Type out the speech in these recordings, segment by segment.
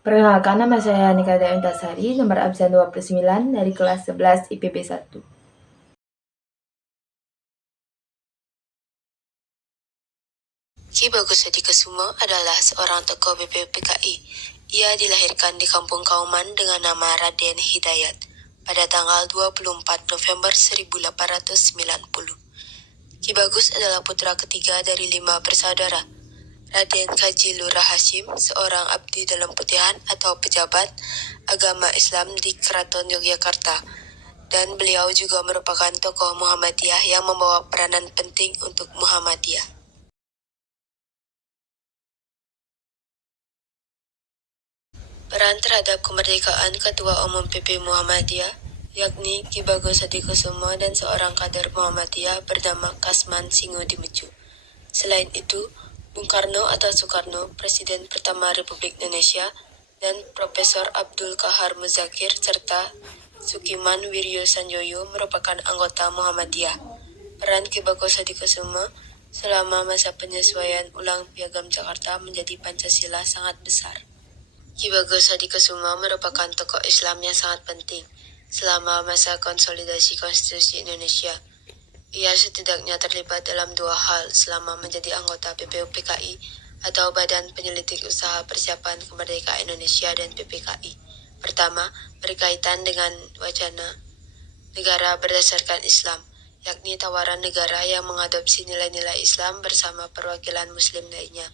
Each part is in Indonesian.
Perkenalkan, nama saya Nika Dayantasari, nomor absen 29 dari kelas 11 IPB 1. Ki Bagus Hadikusumo adalah seorang tokoh BPPKI. Ia dilahirkan di Kampung Kauman dengan nama Raden Hidayat pada tanggal 24 November 1890. Ki Bagus adalah putra ketiga dari 5 bersaudara. Raden Kaji Lurah Hashim, seorang abdi dalam putihan atau pejabat agama Islam di Keraton Yogyakarta, dan beliau juga merupakan tokoh Muhammadiyah yang membawa peranan penting untuk Muhammadiyah. Peran terhadap kemerdekaan Ketua Umum PP Muhammadiyah, yakni Ki Bagus Hadikusumo dan seorang kader Muhammadiyah bernama Kasman Singodimedjo. Selain itu, Bung Karno atau Soekarno, Presiden pertama Republik Indonesia, dan Profesor Abdul Qahar Muzakir serta Sukiman Wiryo Sanjoyo merupakan anggota Muhammadiyah. Peran Ki Bagus Hadikusumo selama masa penyesuaian ulang Piagam Jakarta menjadi Pancasila sangat besar. Ki Bagus Hadikusumo merupakan tokoh Islam yang sangat penting selama masa konsolidasi konstitusi Indonesia. Ia setidaknya terlibat dalam 2 hal selama menjadi anggota BPUPKI atau Badan Penyelidik Usaha Persiapan Kemerdekaan Indonesia dan PPKI. Pertama, berkaitan dengan wacana negara berdasarkan Islam, yakni tawaran negara yang mengadopsi nilai-nilai Islam bersama perwakilan Muslim lainnya.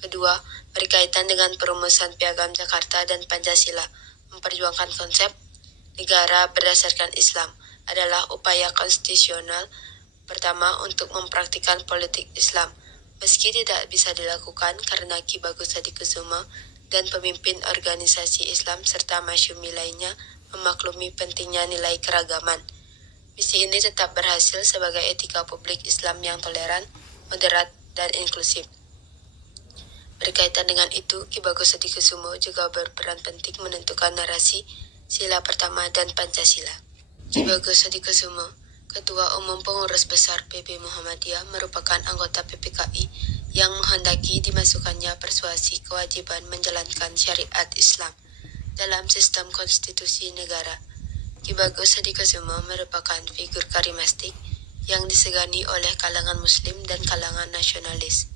Kedua, berkaitan dengan perumusan Piagam Jakarta dan Pancasila, memperjuangkan konsep negara berdasarkan Islam adalah upaya konstitusional pertama untuk mempraktikkan politik Islam, meski tidak bisa dilakukan karena Ki Bagus Hadikusumo dan pemimpin organisasi Islam serta masyumi lainnya memaklumi pentingnya nilai keragaman. Misi ini tetap berhasil sebagai etika publik Islam yang toleran, moderat, dan inklusif. Berkaitan dengan itu, Ki Bagus Hadikusumo juga berperan penting menentukan narasi sila pertama dan Pancasila. Ki Bagus Hadikusumo, Ketua Umum Pengurus Besar PP Muhammadiyah, merupakan anggota PPKI yang menghendaki dimasukkannya persuasi kewajiban menjalankan syariat Islam dalam sistem konstitusi negara. Ki Bagus Hadikusumo merupakan figur karismatik yang disegani oleh kalangan Muslim dan kalangan nasionalis.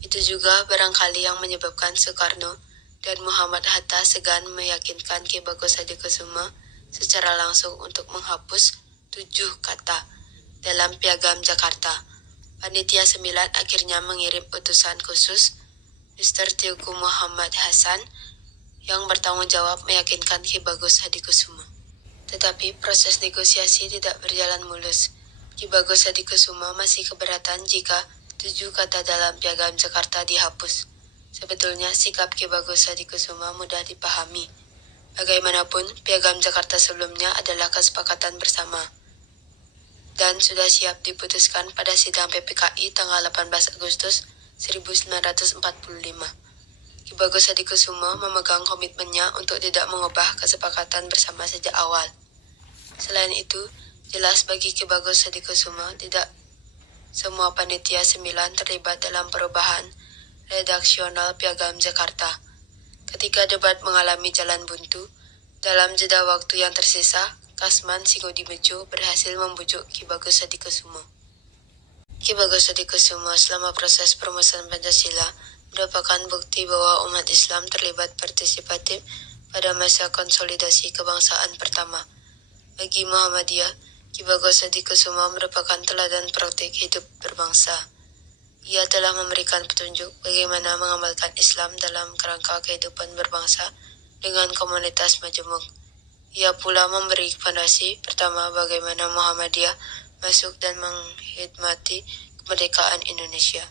Itu juga barangkali yang menyebabkan Soekarno dan Muhammad Hatta segan meyakinkan Ki Bagus Hadikusumo secara langsung untuk menghapus 7 kata dalam Piagam Jakarta. Panitia 9 akhirnya mengirim utusan khusus Mr. Teuku Muhammad Hasan yang bertanggung jawab meyakinkan Ki Bagus Hadikusumo. Tetapi proses negosiasi tidak berjalan mulus. Ki Bagus Hadikusumo masih keberatan jika 7 kata dalam Piagam Jakarta dihapus. Sebetulnya sikap Ki Bagus Hadikusumo mudah dipahami. Bagaimanapun, Piagam Jakarta sebelumnya adalah kesepakatan bersama dan sudah siap diputuskan pada sidang PPKI tanggal 18 Agustus 1945. Ki Bagus Hadikusumo memegang komitmennya untuk tidak mengubah kesepakatan bersama sejak awal. Selain itu, jelas bagi Ki Bagus Hadikusumo tidak semua panitia 9 terlibat dalam perubahan redaksional Piagam Jakarta. Ketika debat mengalami jalan buntu, dalam jeda waktu yang tersisa, Kasman Singodimedjo berhasil membujuk Ki Bagus Hadikusumo. Ki Bagus Hadikusumo selama proses perumusan Pancasila merupakan bukti bahwa umat Islam terlibat partisipatif pada masa konsolidasi kebangsaan pertama. Bagi Muhammadiyah, Ki Bagus Hadikusumo merupakan teladan praktik hidup berbangsa. Ia telah memberikan petunjuk bagaimana mengamalkan Islam dalam kerangka kehidupan berbangsa dengan komunitas majemuk. Ia pula memberi fondasi pertama bagaimana Muhammadiyah masuk dan menghormati kemerdekaan Indonesia.